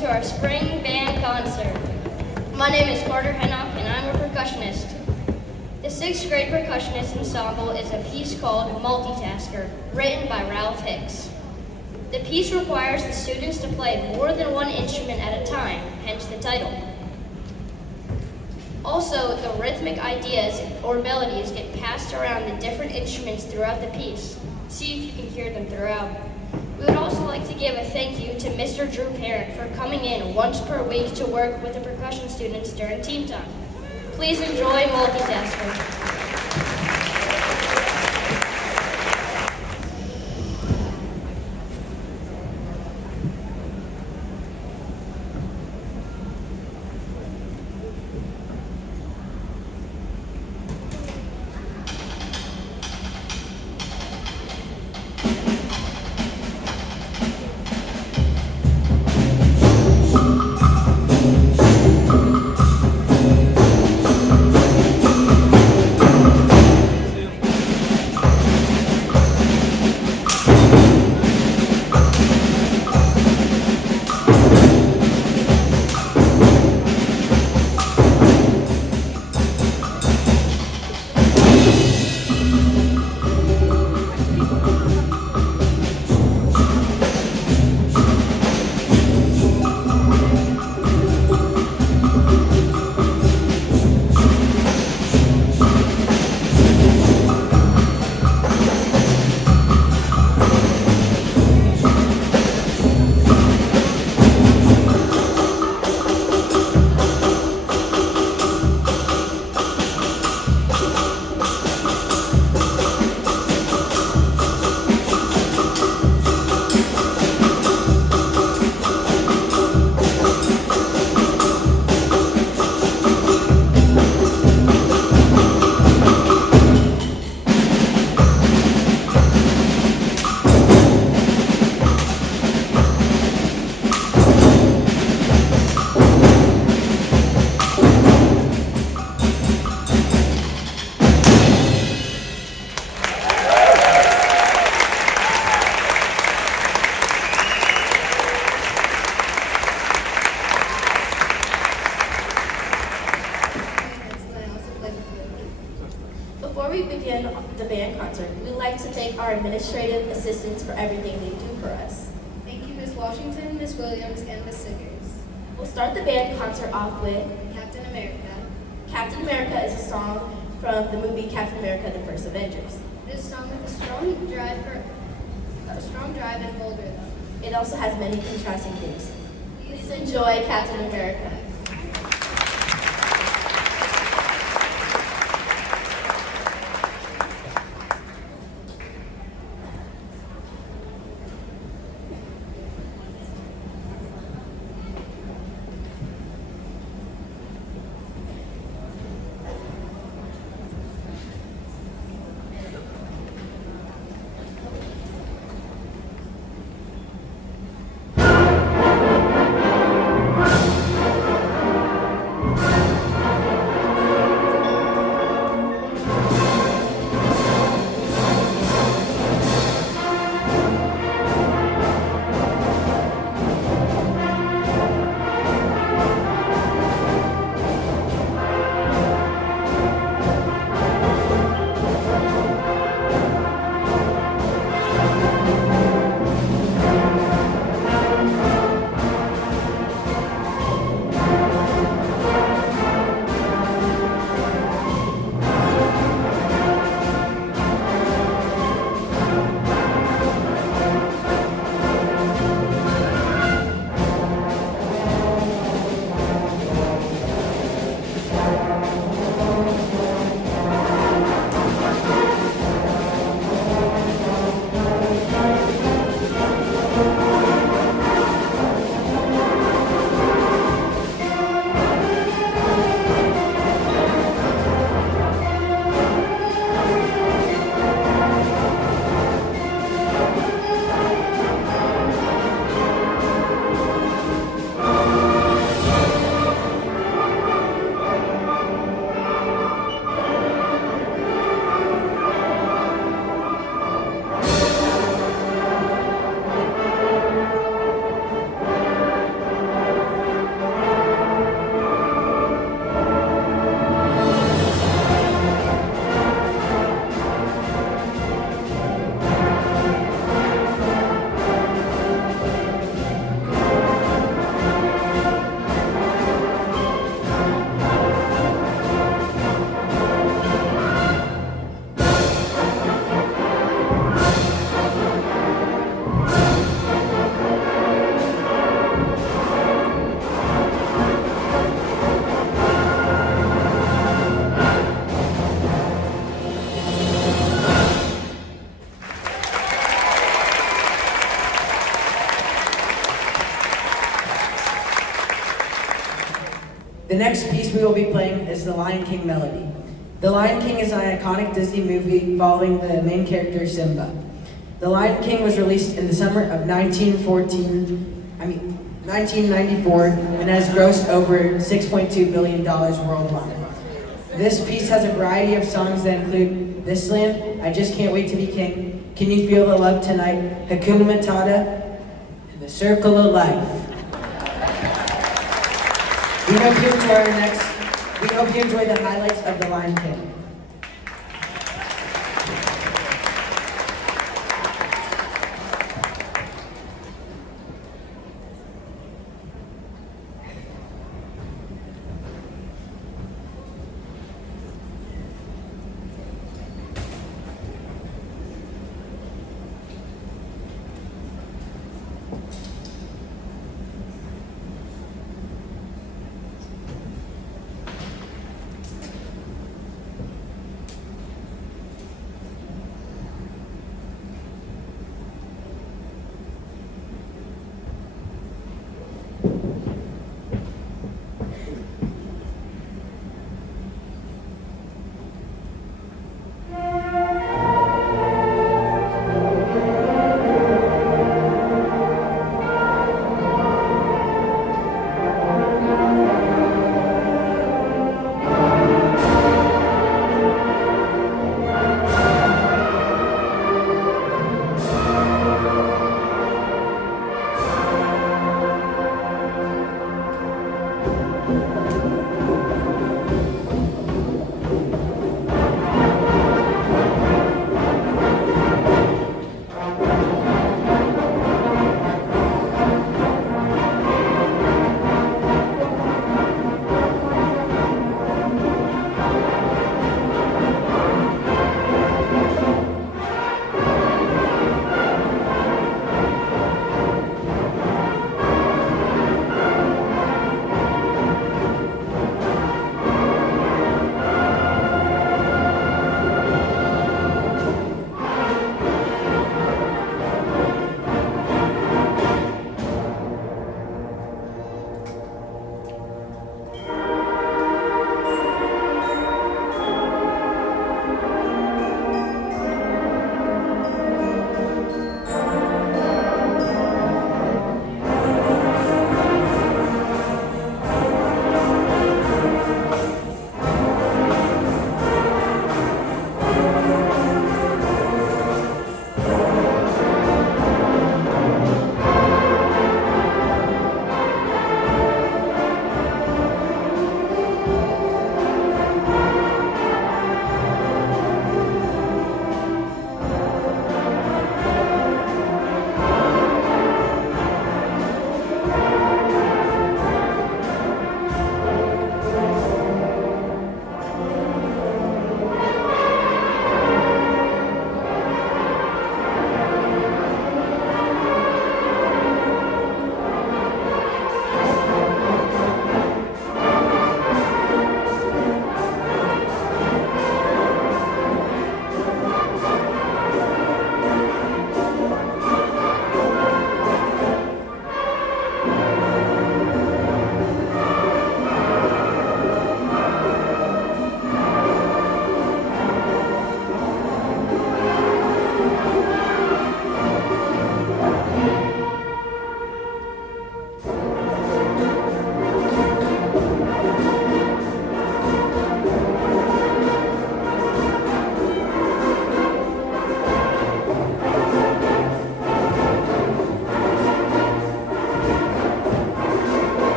to our spring band concert. My name is Carter Hennock and I'm a percussionist. The 6th grade percussionist ensemble is a piece called Multitasker, written by Ralph Hicks. The piece requires the students to play more than one instrument at a time, hence the title. Also, the rhythmic ideas or melodies get passed around the different instruments throughout the piece. See if you can hear them throughout. We would also like to give a thank you to Mr. Drew Parent for coming in once per week to work with the percussion students during team time. Please enjoy Multitasker. Before we begin the band concert, we'd like to thank our administrative assistants for everything they do for us. Thank you, Ms. Washington, Ms. Williams, and Ms. Siggers. We'll start the band concert off with Captain America. Captain America is a song from the movie Captain America: The First Avengers. It is a song with a strong drive and bold rhythm. It also has many contrasting themes. Please enjoy Captain America. piece we will be playing is the Lion King melody. The Lion King is an iconic Disney movie following the main character Simba. The Lion King was released in the summer of 1994 and has grossed over $6.2 billion worldwide. This piece has a variety of songs that include This Land, I Just Can't Wait to Be King, Can You Feel the Love Tonight, Hakuna Matata, and The Circle of Life. We hope you enjoy the highlights of The Lion King.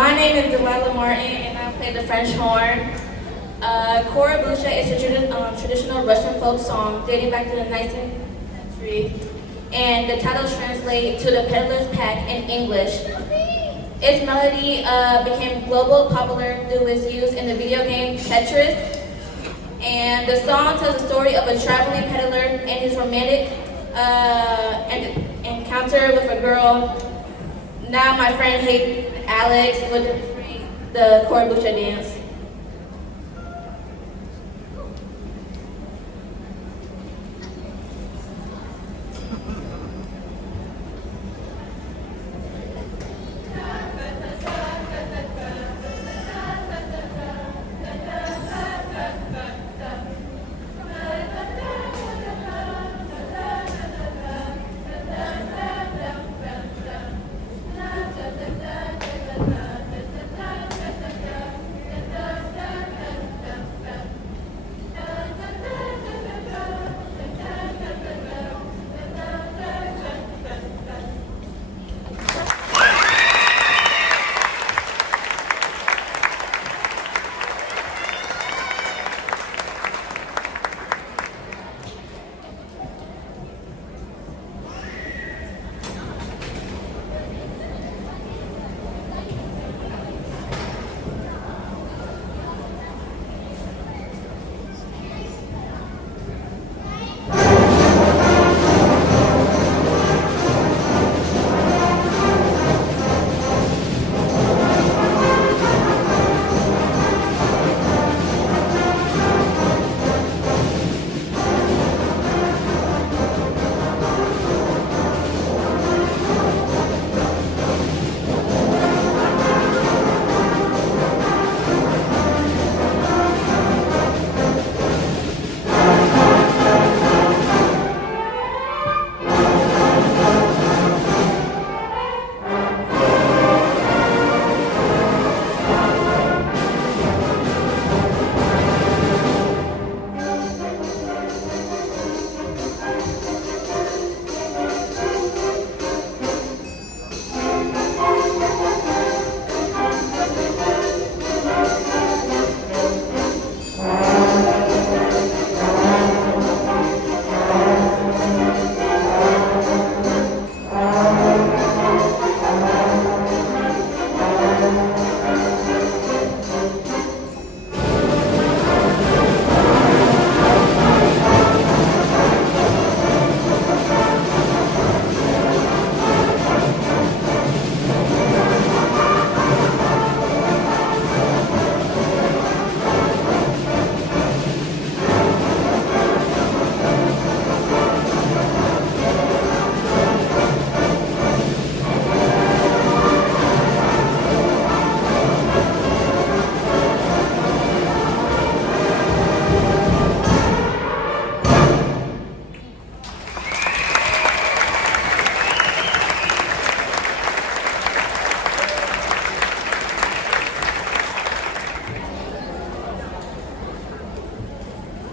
My name is Delilah Martin, and I play the French horn. Korabusha is a traditional Russian folk song dating back to the 19th century, and the title translates to the peddler's pack in English. Its melody became global popular through its use in the video game Tetris, and the song tells the story of a traveling peddler and his romantic encounter with a girl. Now my friend Alex would demonstrate the Korabusha dance.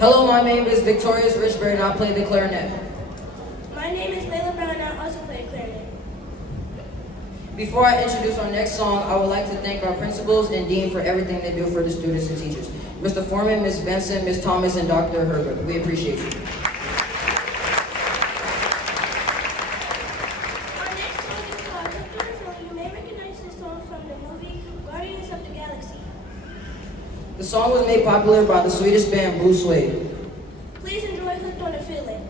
Hello, my name is Victorious Richburg and I play the clarinet. My name is Layla Brown, and I also play clarinet. Before I introduce our next song, I would like to thank our principals and dean for everything they do for the students and teachers. Mr. Foreman, Ms. Benson, Ms. Thomas, and Dr. Herbert, we appreciate you. Our next song is called Victor's Hill. You may recognize this song from the movie Guardians of the Galaxy. The song was made popular by the Swedish band Blue Suede. Please enjoy Hooked on a Feeling.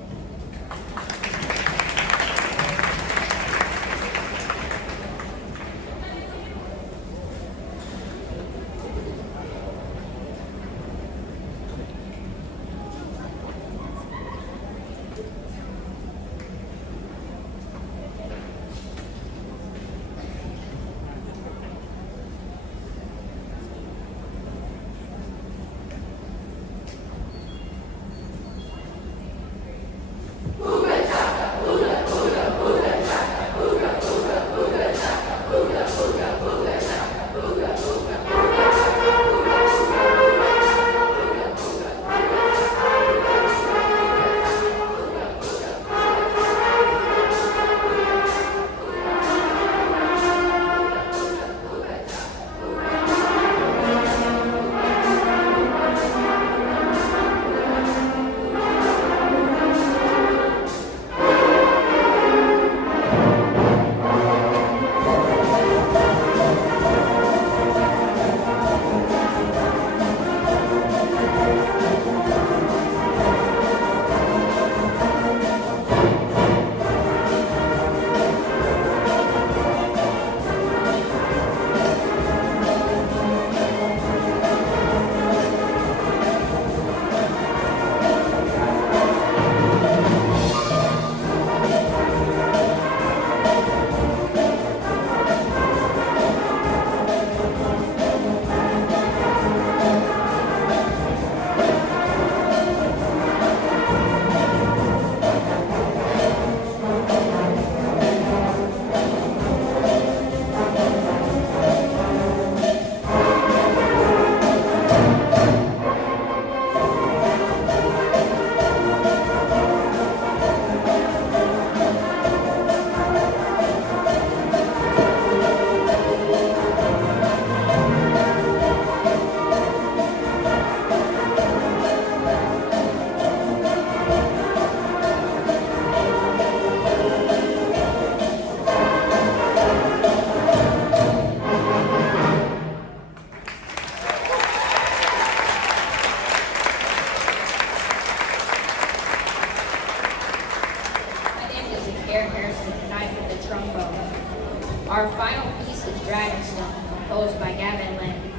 Dragonstone, composed by Gavin Lent.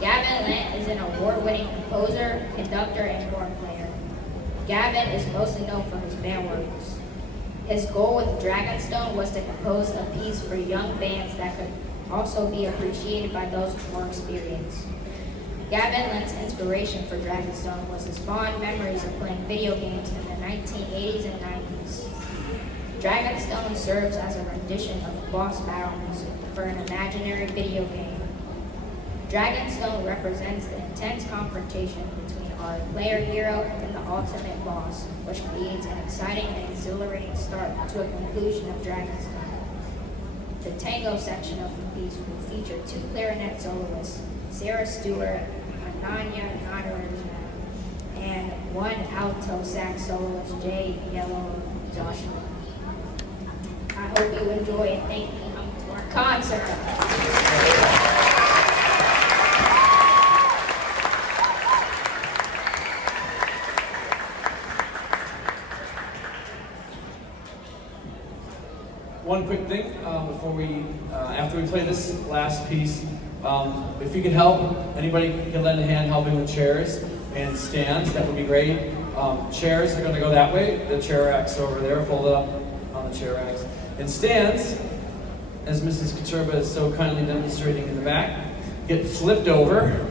Gavin Lent is an award-winning composer, conductor, and horn player. Gavin is mostly known for his band works. His goal with Dragonstone was to compose a piece for young bands that could also be appreciated by those with more experience. Gavin Lent's inspiration for Dragonstone was his fond memories of playing video games in the 1980s and 90s. Dragonstone serves as a rendition of boss battle music for an imaginary video game. Dragonstone represents the intense confrontation between our player hero and the ultimate boss, which leads an exciting and exhilarating start to a conclusion of Dragonstone. The tango section of the piece will feature 2 clarinet soloists, Sarah Stewart, Ananya Nadarajana, and 1 alto sax soloist, Jay Yellow Joshua. I hope you enjoy and thank you for coming to our concert. One quick thing before after we play this last piece, if you could help, anybody can lend a hand helping with chairs and stands, that would be great. Chairs are going to go that way, the chair racks are over there, folded up on the chair racks. And stands, as Mrs. Katurba is so kindly demonstrating in the back, get flipped over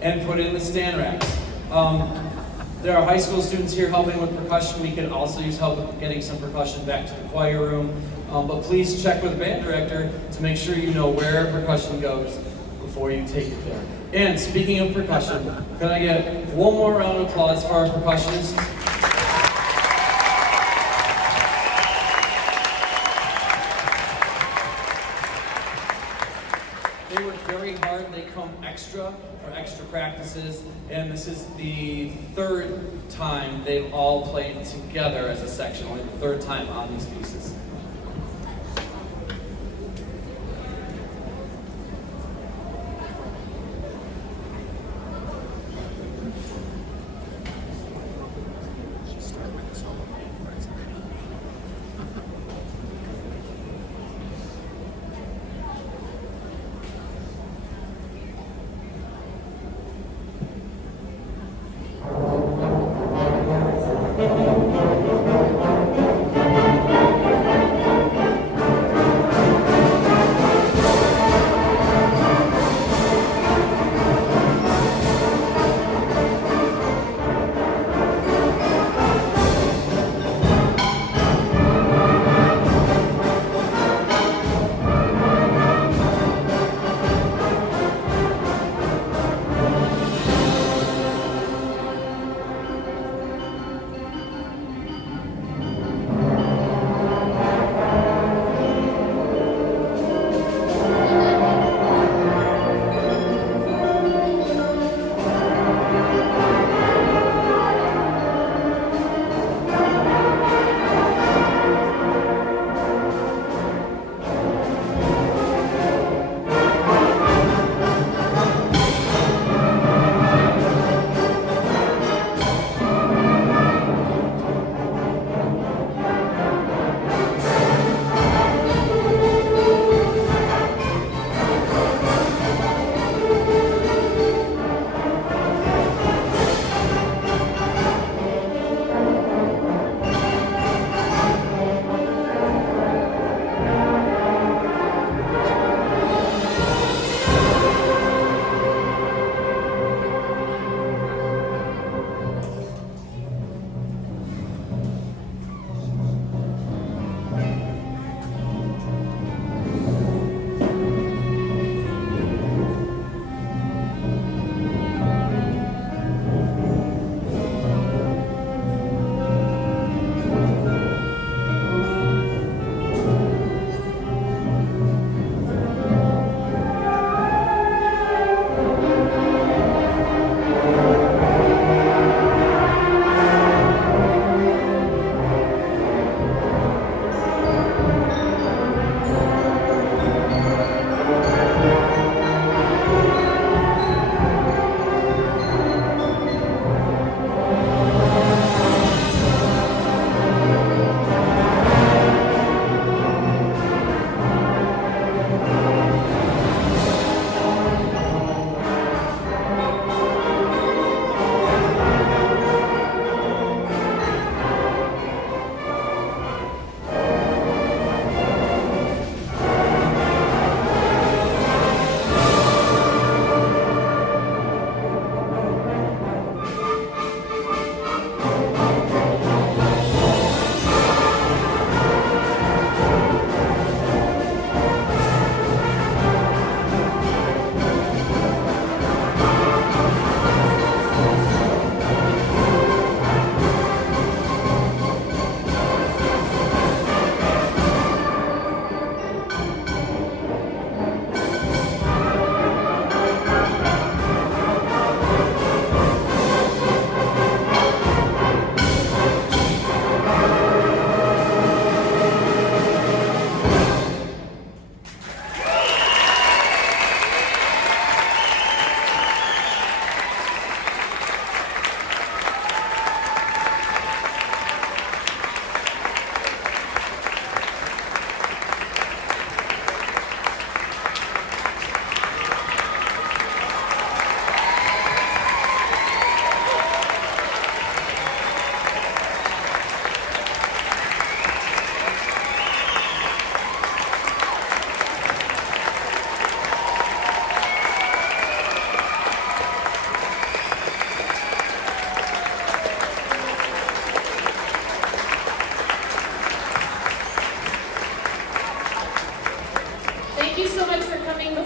and put in the stand racks. There are high school students here helping with percussion. We can also use help with getting some percussion back to the choir room. But please check with the band director to make sure you know where percussion goes before you take it there. And speaking of percussion, can I get one more round of applause for our percussionists? They work very hard. They come extra for extra practices, and this is the 3rd time they've all played together as a section, only the 3rd time on these pieces.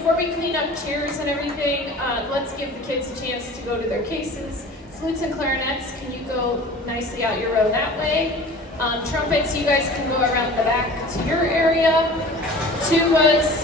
before we clean up chairs and everything, let's give the kids a chance to go to their cases. Flutes and clarinets, can you go nicely out your row that way? Trumpets, you guys can go around the back to your area. Tubas,